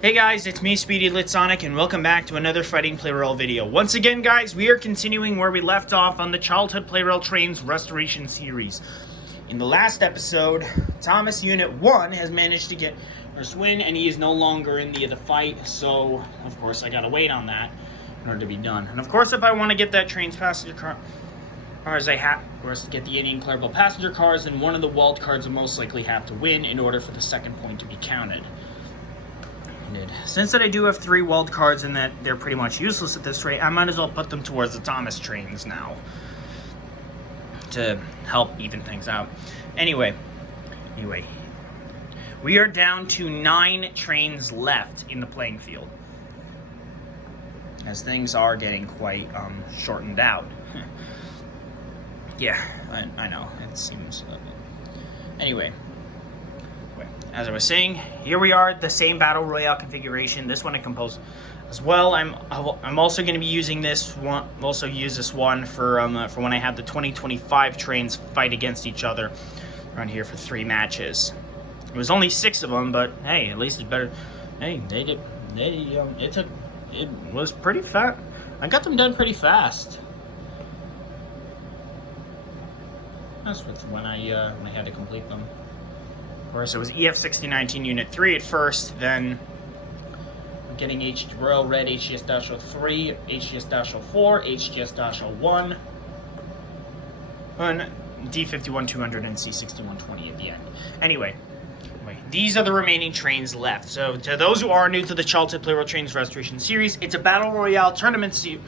Hey guys, it's me, Speedy Litsonic, and welcome back to another Fighting Plarail video. Once again, guys, we are continuing where we left off on the Childhood Plarail Trains Restoration series. In the last episode, Thomas Unit 1 has managed to get first win, and he is no longer in the fight, so, of course, I gotta wait on that in order to be done. And, of course, if I want to get that train's passenger car, I have, of course, to get the Indian Clarabelle passenger cars, then one of the wild cards will most likely have to win in order for the second point to be counted. Since that I do have 3 wild cards and that they're pretty much useless at this rate, I might as well put them towards the Thomas trains now to help even things out. Anyway, we are down to 9 trains left in the playing field, as things are getting quite shortened out. Yeah, I know, it seems. Anyway. As I was saying, here we are, the same Battle Royale configuration. This one I composed as well. I'm also going to be using this one. Also use this one for when I have the 2025 trains fight against each other around here for 3 matches. It was only 6 of them, but hey, at least it's better. Hey, it was pretty fast. I got them done pretty fast. That's when I had to complete them. Of course, it was EF6019 Unit 3 at first, then I'm getting Royal Red HGS-03, HGS-04, HGS-01, and D51-200 and C6120 at the end. Anyway, these are the remaining trains left. So, to those who are new to the Childhood Plarail Trains Restoration series, it's a Battle Royale tournament series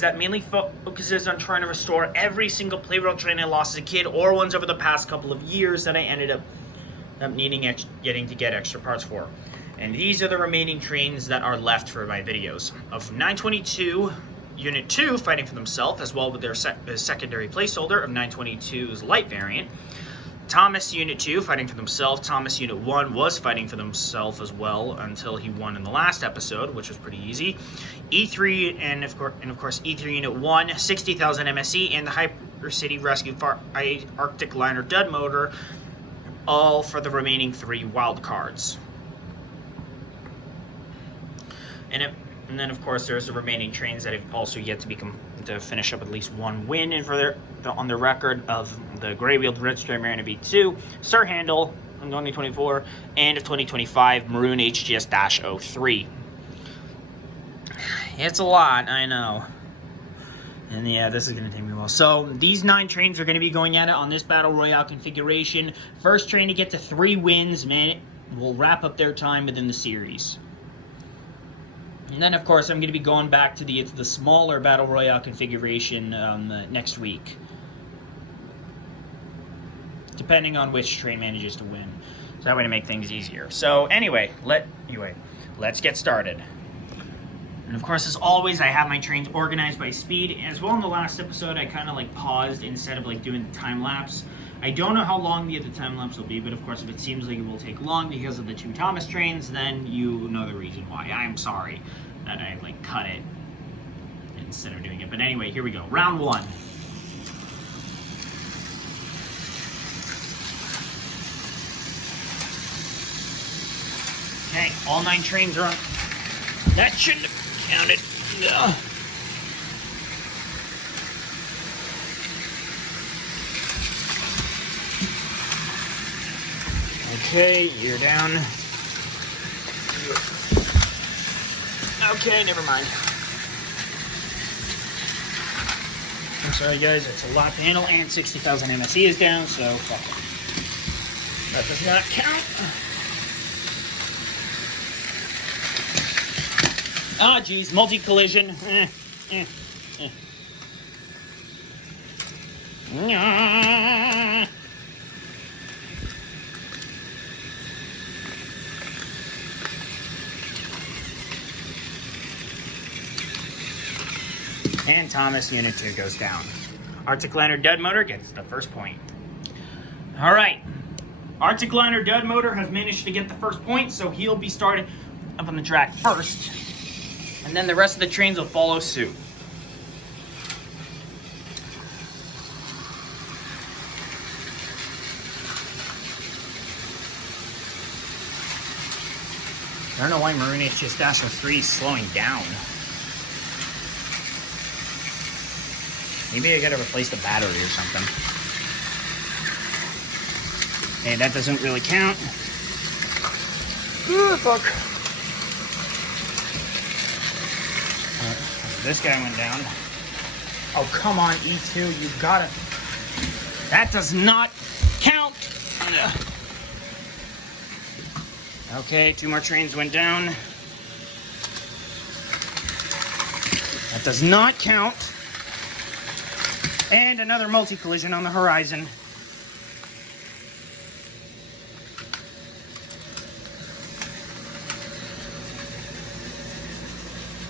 that mainly focuses on trying to restore every single Plarail train I lost as a kid, or ones over the past couple of years that I ended up getting to get extra parts for. And these are the remaining trains that are left for my videos. Of 922 Unit 2 fighting for themselves, as well with their secondary placeholder of 922's light variant. Thomas Unit 2 fighting for themselves. Thomas Unit 1 was fighting for themselves as well until he won in the last episode, which was pretty easy. E3 and of course E3 Unit 1, 60,000 MSE, and the Hyper City Rescue Arctic Liner Dud Motor, all for the remaining 3 wild cards. And then, of course, there's the remaining trains that have also yet to finish up at least 1 win and on their record of the Gray-Wheeled Red Stripe Mariner B2, Sir Handle in 2024, and a 2025 Maroon HGS-03. It's a lot, I know. And yeah, this is going to take me a while. So, these 9 trains are going to be going at it on this Battle Royale configuration. First train to get to 3 wins, will wrap up their time within the series. And then, of course, I'm going to be going back to the smaller Battle Royale configuration next week, depending on which train manages to win. So that way to make things easier. So anyway, let's get started. And of course, as always, I have my trains organized by speed. As well, in the last episode, I kind of paused instead of doing the time lapse. I don't know how long the time lapse will be, but of course, if it seems like it will take long because of the 2 Thomas trains, then you know the reason why. I'm sorry that I cut it instead of doing it. But anyway, here we go. Round 1. Okay, all 9 trains are on. That shouldn't have counted. Ugh. Okay, you're down. Okay, never mind. I'm sorry, guys, it's a lot to handle, and 60,000 MSE is down, so fuck it. That does not count. Ah, geez, multi-collision. And Thomas Unit 2 goes down. Arctic Liner Dud Motor gets the first point. Alright. Arctic Liner Dud Motor has managed to get the first point, so he'll be started up on the track first. And then the rest of the trains will follow suit. I don't know why Maroon HGS-3 is slowing down. Maybe I gotta replace the battery or something. Hey, that doesn't really count. Oh, fuck. This guy went down. Oh, come on, E2, you gotta... That does not count! Okay, 2 more trains went down. That does not count. And another multi-collision on the horizon.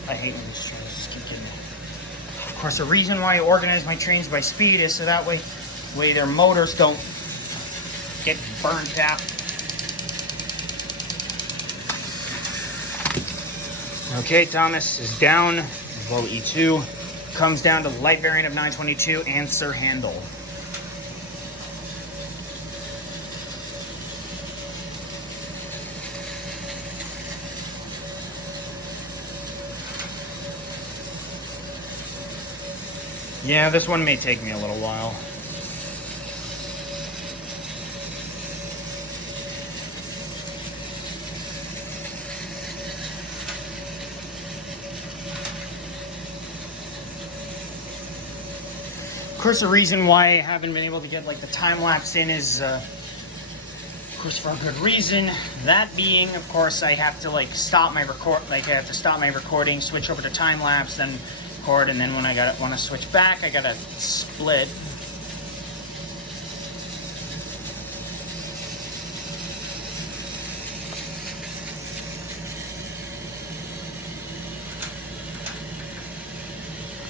I hate when these trains just keep getting... Of course, the reason why I organize my trains by speed is so that way their motors don't get burnt out. Okay, Thomas is down, as well E2. Comes down to light variant of 922 and Sir Handel. Yeah, this one may take me a little while. Of course, the reason why I haven't been able to get like the time lapse in is, of course, for a good reason. That being, of course, I have to like stop my recording, switch over to time lapse, then record, and then when I want to switch back, I gotta split.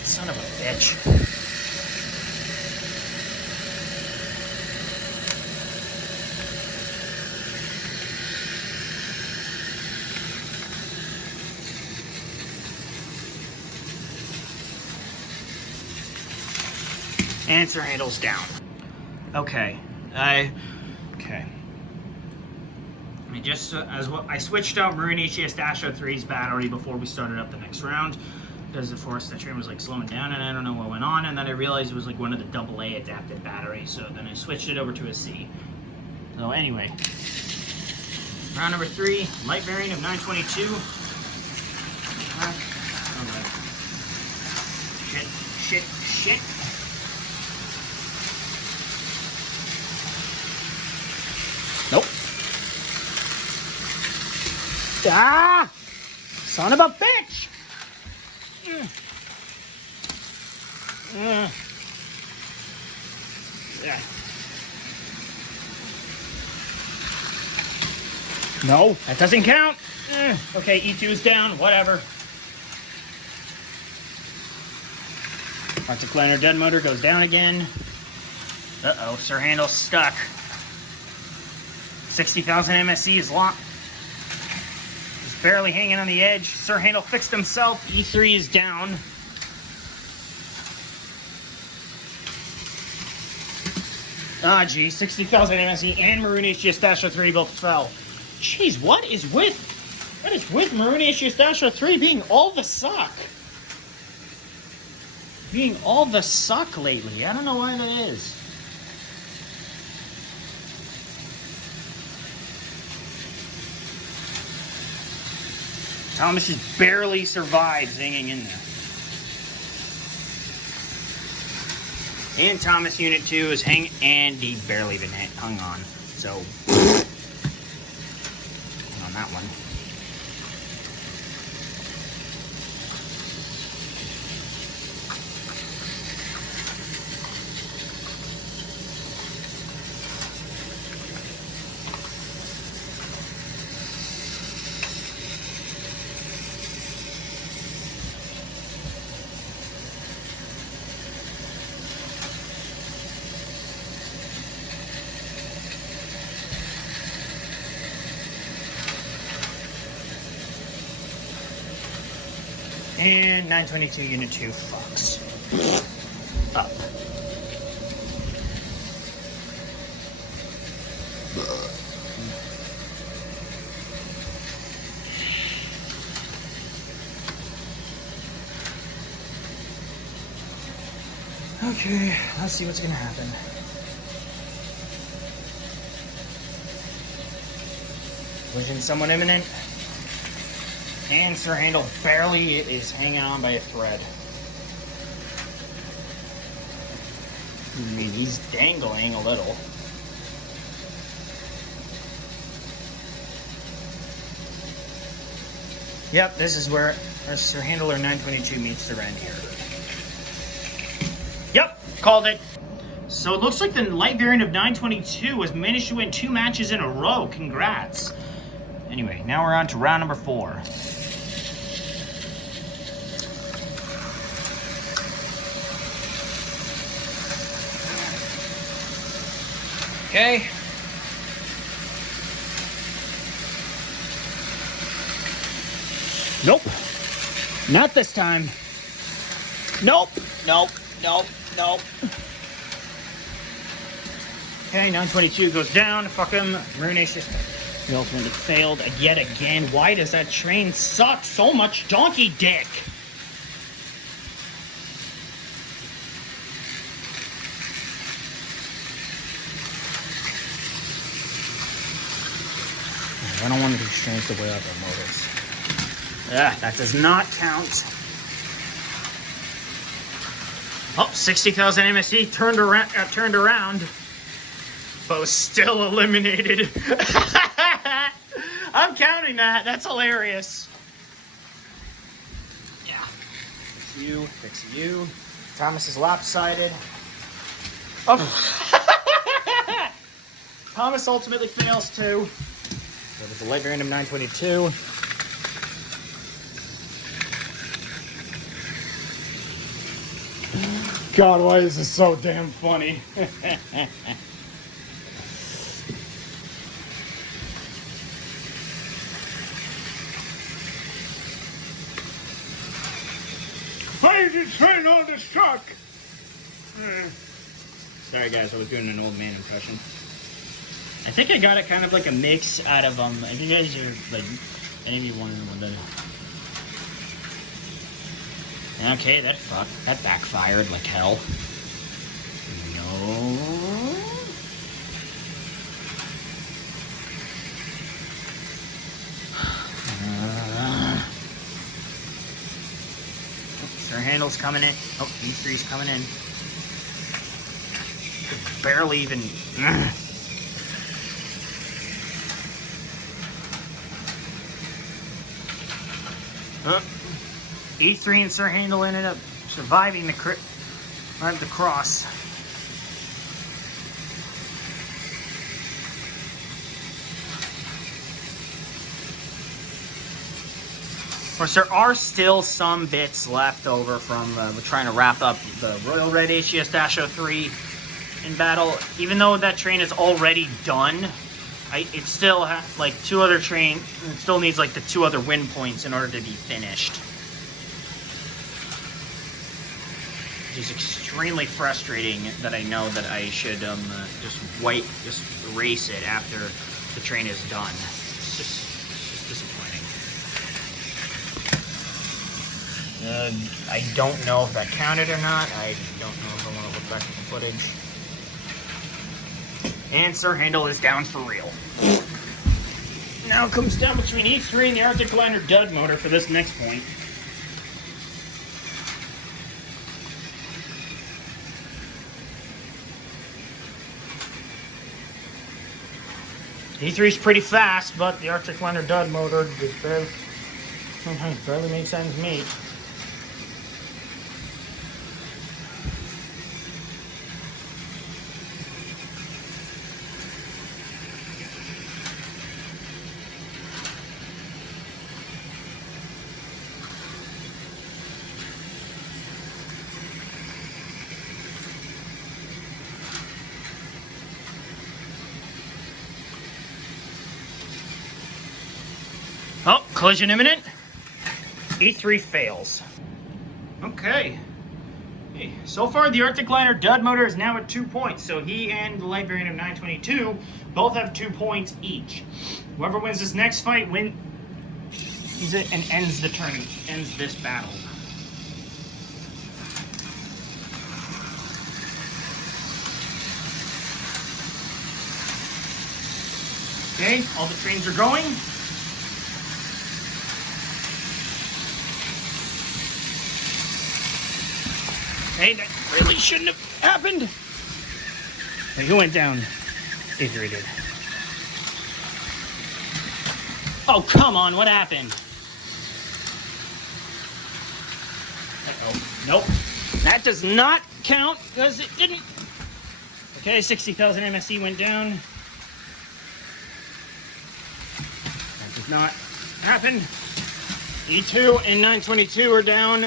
Son of a bitch. Answer handles down. Okay. I switched out Maroon HGS-3's battery before we started up the next round because of course the train was like slowing down and I don't know what went on, and then I realized it was like one of the AA adapted batteries, so then I switched it over to a C. So anyway, round number 3, light variant of 922. Shit. Nope. Ah! Son of a bitch! No, that doesn't count. Okay, E2 is down, whatever. Recliner dead motor goes down again. Uh-oh, Sir Handel's stuck. 60,000 MSE is locked. He's barely hanging on the edge. Sir Handel fixed himself. E3 is down. Ah, geez, 60,000 MSE and Maroon HGS-3 both fell. Jeez, what is with Maroon HGS-3 being all the suck? Being all the suck lately. I don't know why that is. Thomas just barely survives hanging in there. And Thomas Unit 2 is and he barely even hung on. So, on that one. And 922 Unit 2 fucks up. Okay, let's see what's gonna happen. Collision somewhat imminent. And Sir Handle barely is hanging on by a thread. I mean, he's dangling a little. Yep, this is where our Sir Handler 922 meets the end here. Yep, called it. So it looks like the light variant of 922 has managed to win 2 matches in a row. Congrats. Anyway, now we're on to round number 4. Okay. Nope. Not this time. Nope. Nope. Nope. Nope. Okay, 922 goes down. Fuck him. Ruination. He ultimately failed yet again. Why does that train suck so much donkey dick? I don't want these trains to wear out their motors. That does not count. Oh, 60,000 MSE turned around, but was still eliminated. I'm counting that. That's hilarious. Yeah. Fix you. Fix you. Thomas is lopsided. Oh. Thomas ultimately fails too. So there's a light variant of 922. God, why is this so damn funny? Why is the train on the truck? Sorry guys, I was doing an old man impression. I think I got it kind of like a mix out of if you guys are like any of you wondering what that. Okay, that backfired like hell. No. Sir Handle's coming in. Oh, E3's coming in. Barely even. E3 and Sir Handle ended up surviving the cross. Of course, there are still some bits left over from we're trying to wrap up the Royal Red HGS-03 in battle. Even though that train is already done, it still has like 2 other trains. It still needs like the 2 other win points in order to be finished. Which is extremely frustrating that I know that I should just erase it after the train is done. It's just disappointing. I don't know if that counted or not. I don't know if I want to look back at the footage. And Sir Handle is down for real. Now it comes down between E3 and the Arctic Liner dud motor for this next point. E3's pretty fast, but the Arctic Liner dud motor sometimes barely makes ends meet. Oh, collision imminent. E3 fails. Okay. Hey, so far the Arctic Liner dud motor is now at 2 points. So he and the light variant of 922 both have 2 points each. Whoever wins this next fight wins it and ends the turn, ends this battle. Okay, all the trains are going. Okay, that really shouldn't have happened. Wait, who went down? Avery did. Oh, come on, what happened? Uh-oh, nope. That does not count because it didn't. Okay, 60,000 MSE went down. That did not happen. E2 and 922 are down.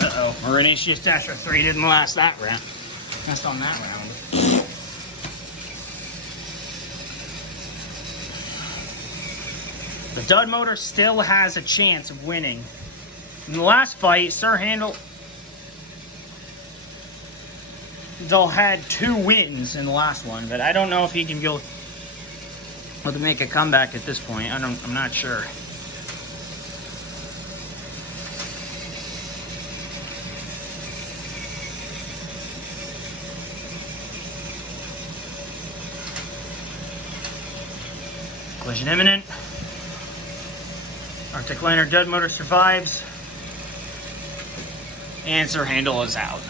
Uh-oh, Marinesius Dasher 3 didn't last that round. That's on that round. The dud motor still has a chance of winning. In the last fight, Sir Handel had 2 wins in the last one, but I don't know if he can go to make a comeback at this point. I'm not sure. Collision imminent. Arctic Liner dud motor survives. And Sir Handel is out.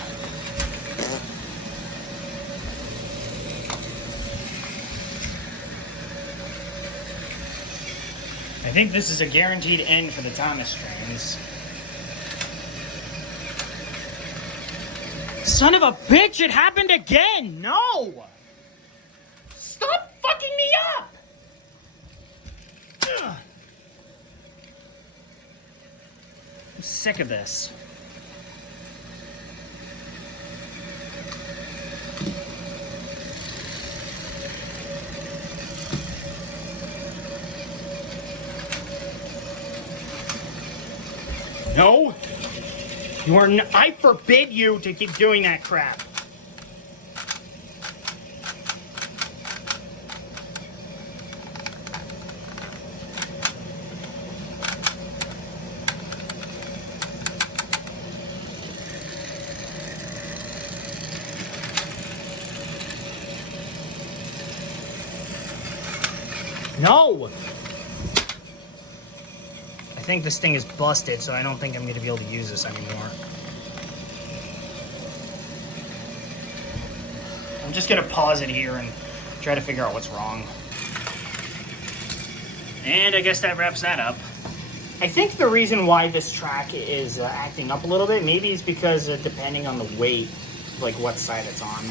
I think this is a guaranteed end for the Thomas trains. Son of a bitch, it happened again! No! Stop fucking me up! Ugh. I'm sick of this. No, you are. I forbid you to keep doing that crap. No. I think this thing is busted, so I don't think I'm going to be able to use this anymore. I'm just going to pause it here and try to figure out what's wrong. And I guess that wraps that up. I think the reason why this track is acting up a little bit, maybe is because depending on the weight, like what side it's on.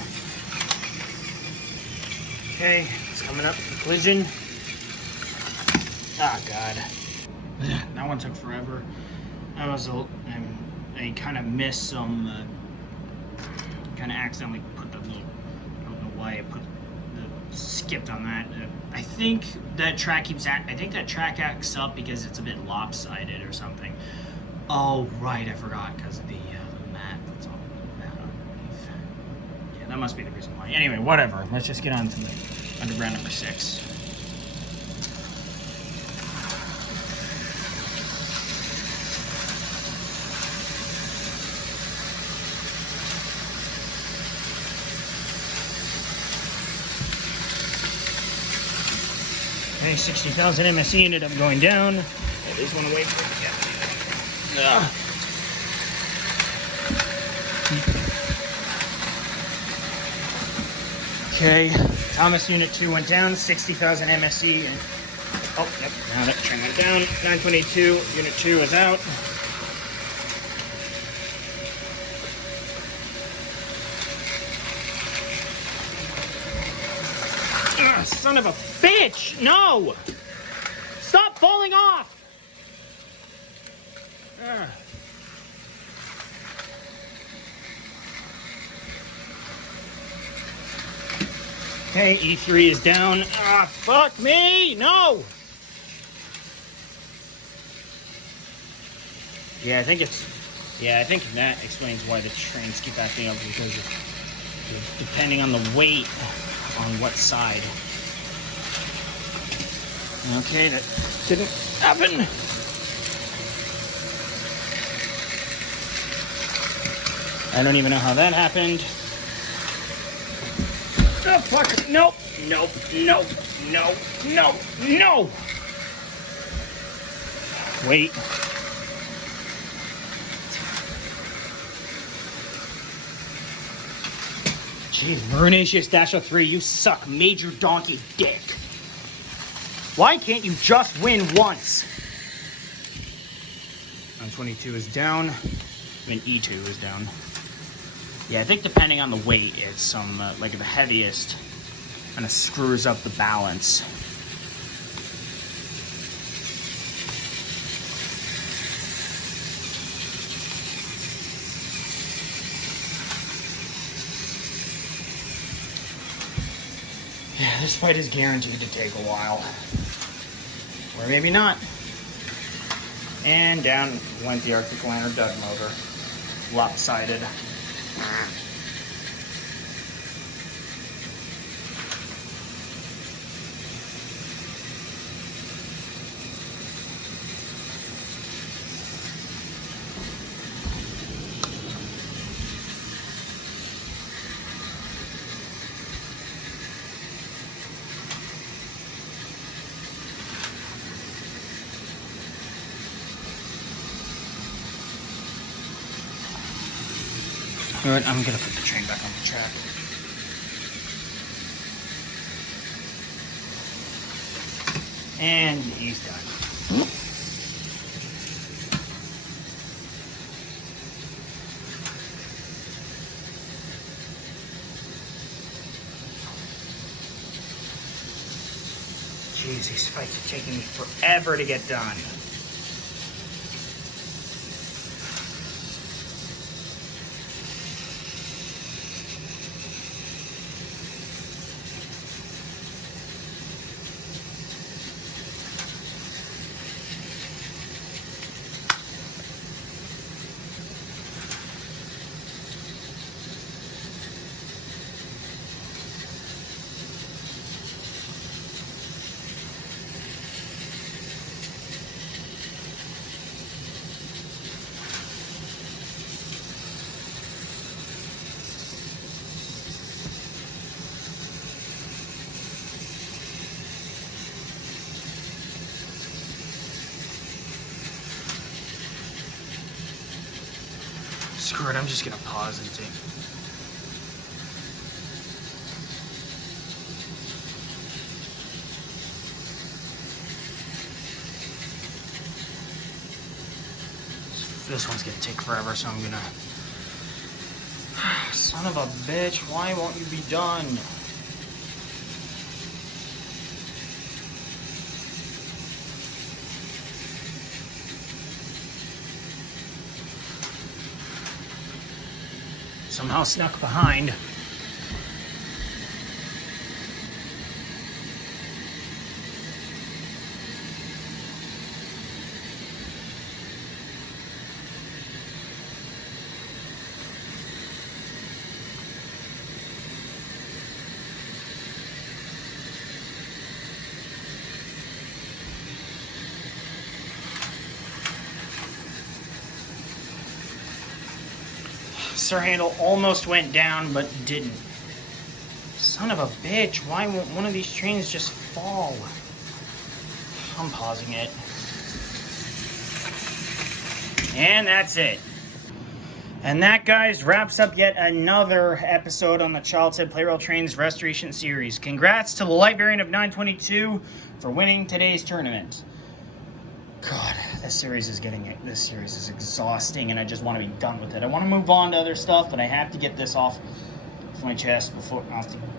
Okay, it's coming up for the collision. Oh, God. That one took forever. I kind of missed some, kind of accidentally put the little, I don't know why I skipped on that. I think that track acts up because it's a bit lopsided or something. Oh, right, I forgot, because of the mat that's all that underneath. Yeah, that must be the reason why. Anyway, whatever. Let's just get on to the underground number 6. Okay, 60,000 MSE ended up going down. At least want to wait for it to get. Okay, Thomas Unit 2 went down, 60,000 MSE. And, oh, yep, now that train went down. 922, Unit 2 is out. Son of a bitch! No! Stop falling off! Okay, E3 is down. Ah, fuck me! No! Yeah, I think that explains why the trains keep acting up, because depending on the weight on what side. Okay, that didn't happen. I don't even know how that happened. Oh, fuck. Nope. Nope. Nope. No. No. No. Wait. Jeez, Maroonasius-03, you suck major donkey dick. Why can't you just win once? 922 is down. I mean, E2 is down. Yeah, I think depending on the weight, it's some, like the heaviest kind of screws up the balance. Yeah, this fight is guaranteed to take a while. Or maybe not. And down went the Arctic Liner dud motor. Lopsided. Alright, I'm gonna put the train back on the track. And he's done. Jeez, these fights are taking me forever to get done. Screw it, I'm just gonna pause and see. This one's gonna take forever, so I'm gonna... Son of a bitch, why won't you be done? Somehow snuck behind. Sir handle almost went down, but didn't. Son of a bitch, why won't one of these trains just fall? I'm pausing it. And that's it. And that, guys, wraps up yet another episode on the Childhood Plarail Trains Restoration series. Congrats to the light variant of 922 for winning today's tournament. God, this series is exhausting, and I just want to be done with it. I want to move on to other stuff, but I have to get this off my chest,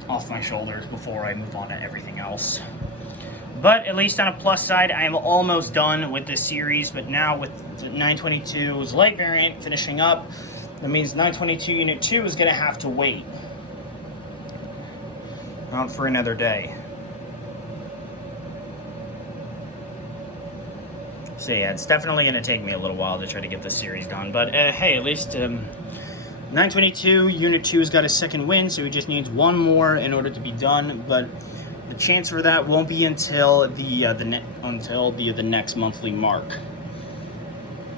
off my shoulders before I move on to everything else. But at least on a plus side, I am almost done with this series. But now with the 922's light variant finishing up, that means 922 Unit 2 is going to have to wait. out for another day. So yeah, it's definitely going to take me a little while to try to get this series done. But hey, at least 922 Unit 2's got a second win, so he just needs one more in order to be done. But the chance for that won't be until the next monthly mark.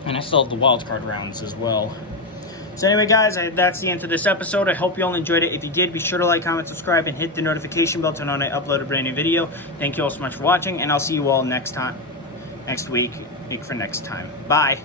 And I still have the wildcard rounds as well. So anyway, guys, that's the end of this episode. I hope you all enjoyed it. If you did, be sure to like, comment, subscribe, and hit the notification bell to know when I upload a brand new video. Thank you all so much for watching, and I'll see you all next week for next time. Bye.